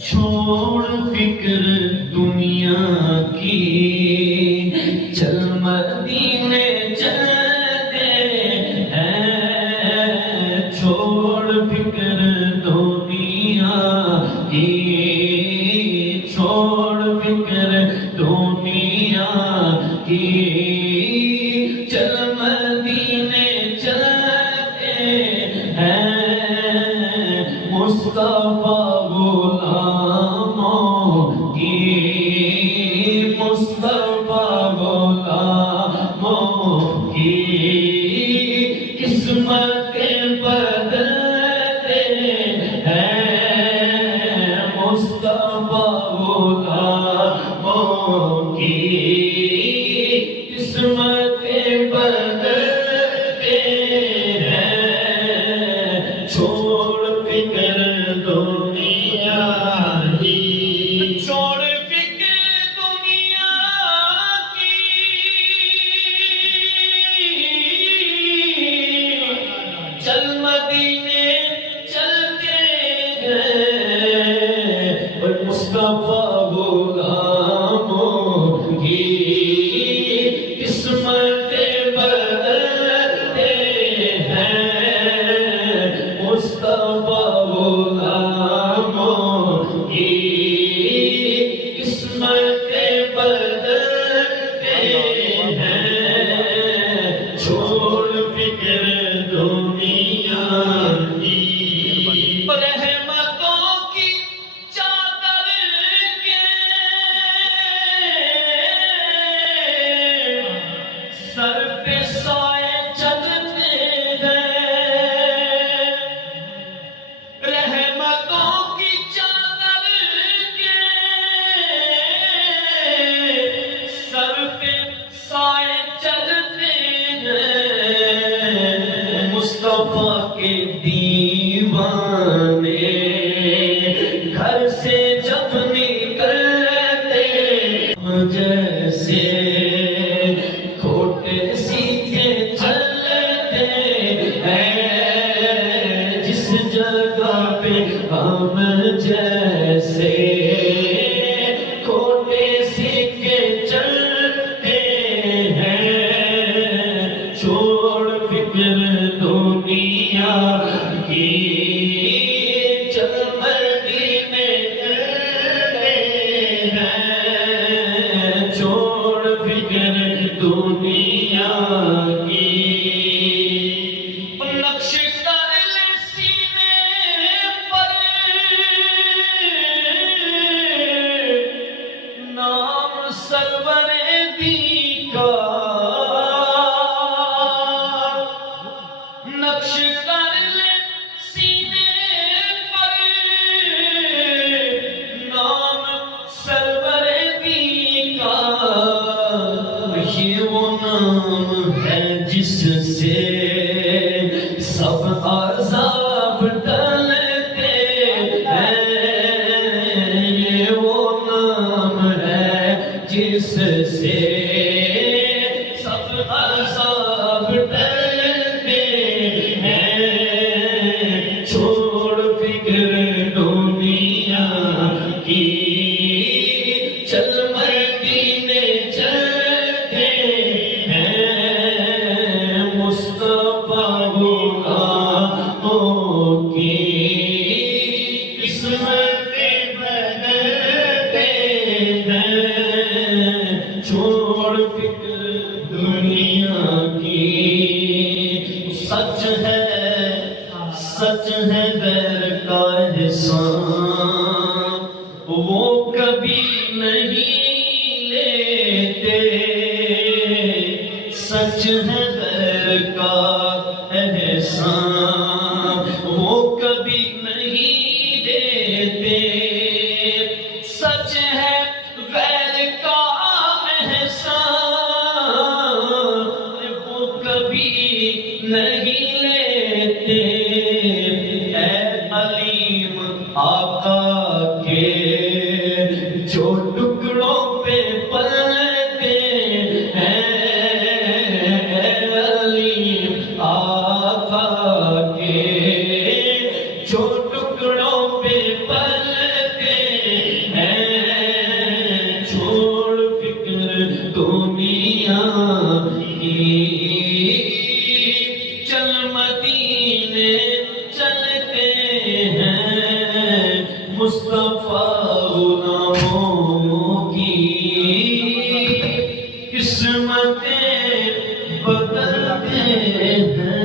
چھوڑ فکر دنیا کی چل مدینے چلتے ہیں چھوڑ فکر دنیا کی چھوڑ فکر دنیا کی چل مدینے چلتے ہیں مصطفیٰ غلاموں کی مصطفیٰ غلاموں کی قسمتیں بدلتے ہیں مصطفیٰ غلاموں کی قسمتیں بدلتے ہیں چھوڑ فکر دنیا کی چھوڑ فکر دنیا کی چل مدینے چلتے ہیں مصطفیٰ غلاموں کی قسمتیں بدلتے ہیں مصطفیٰ غلاموں کی قسمتیں بدلتے ہیں چھوڑ فکر دنیا کی رحمتوں کی چادر کے سر پہ سائے چلتے ہیں رحمتوں کی چادر کے سر پہ سائے چلتے ہیں مصطفیٰ کے دیوانے گھر سے جب نکلتے جیسے کھوٹے سیکھے چلتے ہیں جس جگہ پہ ہم جیسے کھوٹے سیکھے چلتے ہیں چھوڑ فکر دنیا کی چل مدینے چلتے ہیں چھوڑ فکر دنیا کی نقش کر لے سینے پر نام سرور دی کا نقش کر لے سینے پر نام سرور دی کا یہ وہ نام ہے جس سے سب عذاب ٹلتے ہیں یہ وہ نام ہے جس سے سب عذاب ٹلتے ہیں چھوڑ فکر دنیا کی چل مدینے چلتے ہیں مصطفیٰ غلاموں کی قسمتیں بدلتے ہیں چھوڑ فکر دنیا کی سچ ہے غیر کا احسان وہ کبھی نہیں لیتے سچ ہے غیر کا احسان وہ کبھی نہیں دیتے سچ ہے غیر کا احسان وہ کبھی نہیں لیتے اے علیم آقا کے جو ٹکڑوں پہ پلتے ہیں اے علیم آقا کے جو ٹکڑوں پہ پلتے چل مدینے چلتے ہیں مصطفیٰ غلاموں کی قسمتیں بدلتے ہیں